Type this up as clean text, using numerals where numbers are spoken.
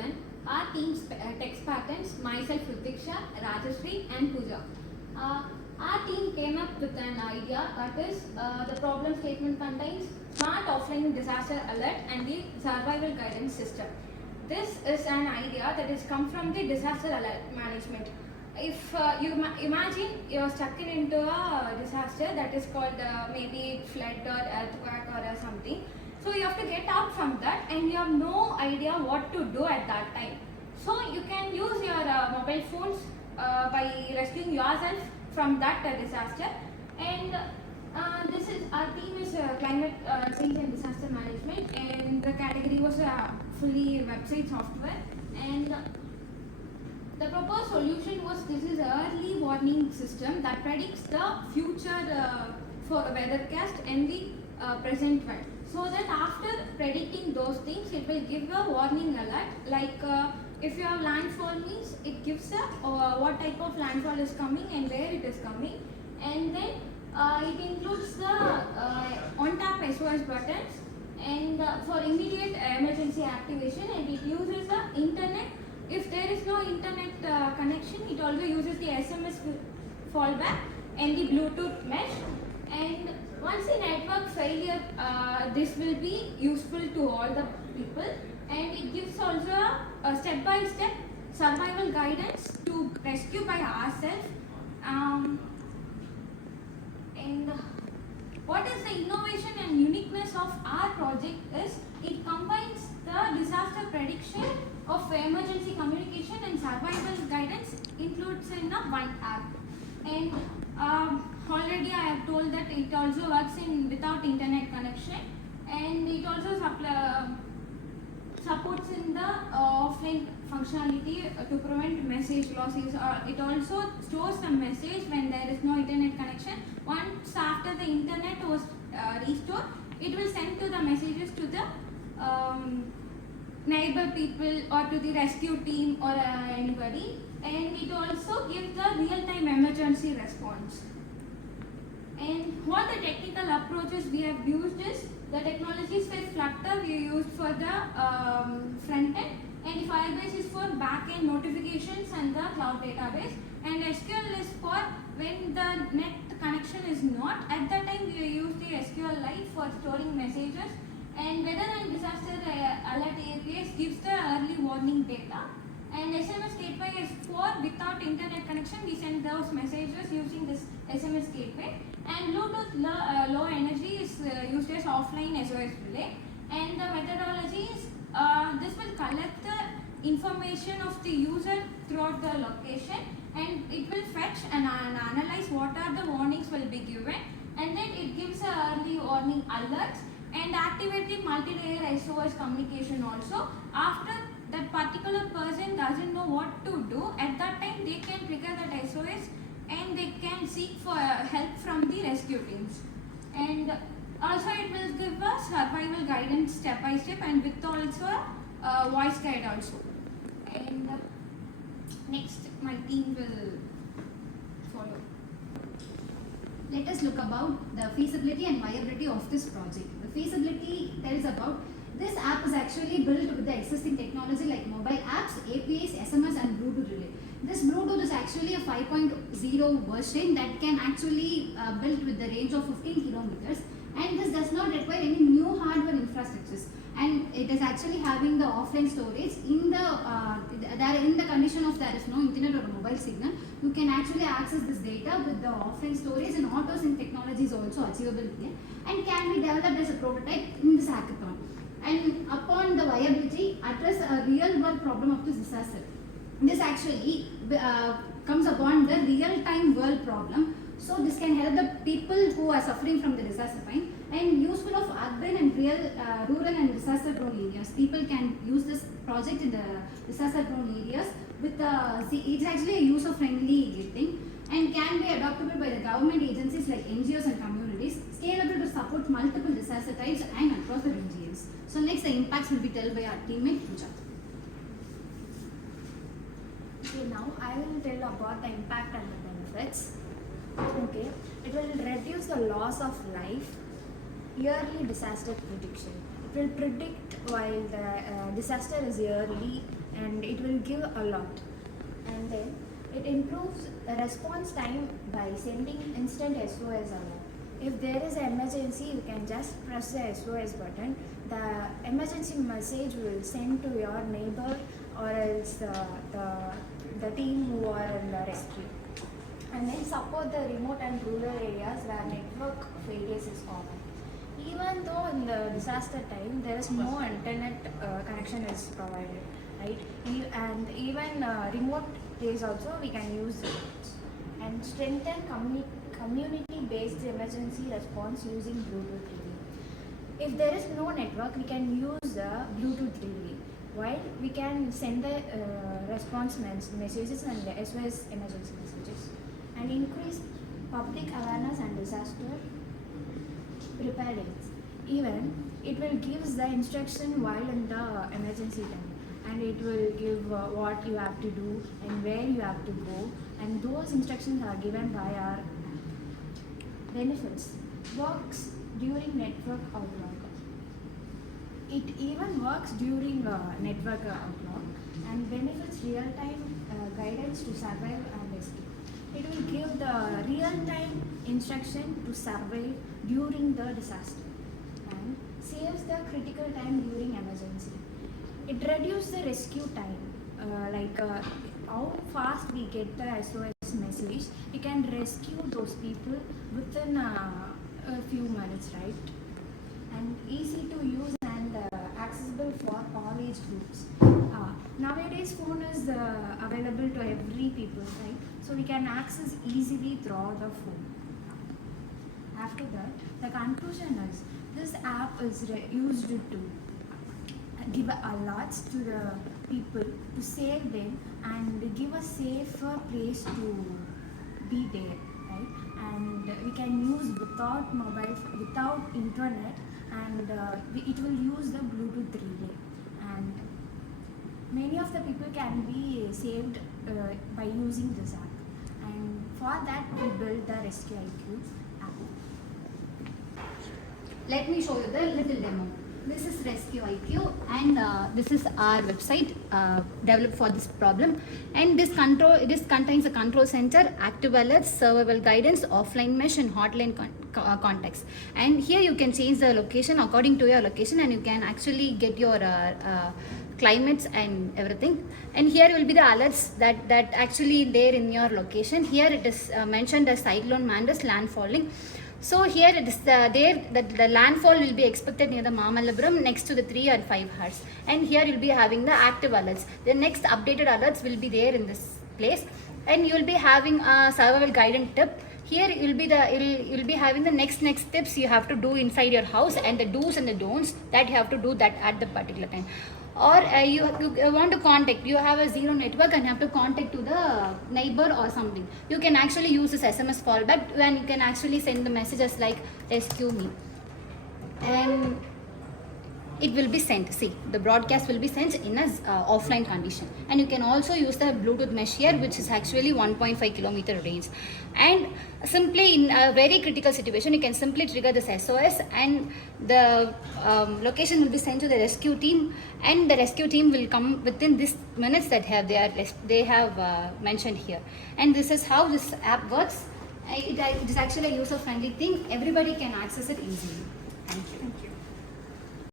everyone. Our team's text patterns, myself Rutiksha, Rajashri and Pooja. Our team came up with an idea, that is the problem statement contains smart offline disaster alert and the survival guidance system. This is an idea that has come from the disaster alert management. If you imagine you're stuck into a disaster that is called maybe flood or earthquake or something. So you have to get out from that and you have no idea what to do at that time. So you can use your mobile phones by rescuing yourself from that disaster. And this is our team is climate change and disaster management, and the category was fully website software. And the proposed solution was this is an early warning system that predicts the future for weathercast and the present one. So that after predicting those things, it will give a warning alert. Like if you have landfall means it gives a what type of landfall is coming and where it is coming, and then it includes the on-tap SOS buttons and for immediate emergency activation, and it uses the internet. If there is no internet connection, it also uses the SMS fallback and the Bluetooth mesh. And once the network failure, this will be useful to all the people, and it gives also a step-by-step survival guidance to rescue by ourselves. And what is the innovation and uniqueness of our project is it combines the disaster prediction of emergency communication and survival guidance includes in one app. And already I have told that it also works in without internet connection, and it also supports in the offline functionality to prevent message losses. It also stores the message when there is no internet connection. Once after the internet was restored, it will send to the messages to the neighbor people or to the rescue team or anybody, and it also gives the real-time emergency response. And what the technical approaches we have used is the technologies like Flutter we used for the front end, and Firebase is for back-end notifications and the cloud database, and SQL is for when the net connection is not. At that time we use the SQLite for storing messages, and weather and disaster alert APIs gives the early warning data, and SMS gateway is for without internet connection we send those messages using this SMS gateway, and Bluetooth low energy is used as offline SOS relay. And the methodology is this will collect the information of the user throughout the location, and it will fetch and analyze what are the warnings will be given, and then it gives a early warning alerts and activate the multi-layer SOS communication also. After that particular person doesn't know what to do, at that time they can trigger that SOS and they can seek for help from the rescue teams. And also it will give us survival guidance step by step, and with also a voice guide also. And next my team will follow. Let us look about the feasibility and viability of this project. The feasibility tells about this app is actually built with the existing technology like mobile apps, APIs, SMS and Bluetooth relay. This Bluetooth is actually a 5.0 version that can actually built with the range of 15 kilometers, and this does not require any new hardware infrastructures, and it is actually having the offline storage in the condition of there is no internet or mobile signal. You can actually access this data with the offline storage, and auto sync technology is also achievable here and can be developed as a prototype in this hackathon. And upon the viability, address a real world problem of this disaster. This actually comes upon the real-time world problem. So this can help the people who are suffering from the disaster fine, and useful of urban and rural and disaster prone areas. People can use this project in the disaster prone areas with it's actually a user friendly thing, and can be adoptable by the government agencies like NGOs and communities, scalable to support multiple disaster types and across the regions. So next the impacts will be told by our teammate Pooja. Okay, now I will tell about the impact and the benefits. Okay, it will reduce the loss of life, yearly disaster prediction. it will predict while the disaster is early, and it will give alert. And then it improves the response time by sending instant SOS alert. If there is an emergency, you can just press the SOS button. The emergency message will send to your neighbor or else the team who are in the rescue. And then support the remote and rural areas where network failures is common. Even though in the disaster time there is no internet connection is provided, right? And even remote days also we can use it. And strengthen community-based emergency response using Bluetooth relay. If there is no network, we can use the Bluetooth relay. While we can send the response messages and the SOS emergency messages, and increase public awareness and disaster preparedness. Even it will give the instruction while in the emergency time, and it will give what you have to do and where you have to go, and those instructions are given by our benefits. Works during network outlook. It even works during network outlook and benefits real-time guidance to survive and rescue. It will give the real-time instruction to survive during the disaster and saves the critical time during emergency. It reduces the rescue time, how fast we get the SOS message. We can rescue those people within a few minutes, right? And easy to use and accessible for all age groups. Nowadays phone is available to every people, right? So we can access easily through the phone. After that, the conclusion is this app is used to give alerts to the people to save them and give a safer place to be there, right? And we can use without mobile, without internet, and it will use the Bluetooth relay. And many of the people can be saved by using this app. And for that, we built the RescueIQ app. Let me show you the little demo. This is RescueIQ, and this is our website developed for this problem. And this contains a control center, active alerts, survival guidance, offline mesh, and hotline contacts. And here you can change the location according to your location, and you can actually get your climates and everything. And here will be the alerts that actually there in your location. Here it is mentioned as cyclone Mandus landfalling. So here it is that the landfall will be expected near the Mamallapuram next to the 3 or 5 hours. And here you'll be having the active alerts. The next updated alerts will be there in this place. And you will be having a survival guidance tip. Here you'll be having the next tips you have to do inside your house, and the do's and the don'ts that you have to do that at the particular time. Or you want to contact, you have a zero network and you have to contact to the neighbor or something. You can actually use this SMS fallback, and you can actually send the messages like rescue me, and it will be sent. See, the broadcast will be sent in a offline condition. And you can also use the Bluetooth mesh here, which is actually 1.5 kilometer range. And simply in a very critical situation, you can simply trigger this SOS, and the location will be sent to the rescue team, and the rescue team will come within this minutes that they have mentioned here. And this is how this app works. It is actually a user-friendly thing. Everybody can access it easily. Thank you.